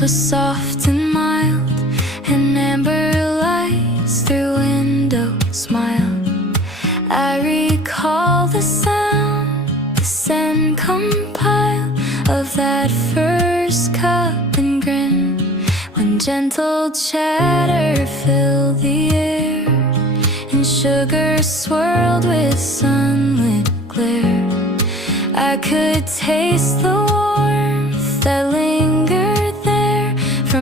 was soft and mild, and amber lights through windows smiled. I recall the sound, the scent compiled of that first cup and grin, when gentle chatter filled the air and sugar swirled with sunlit glare. I could taste the warmth that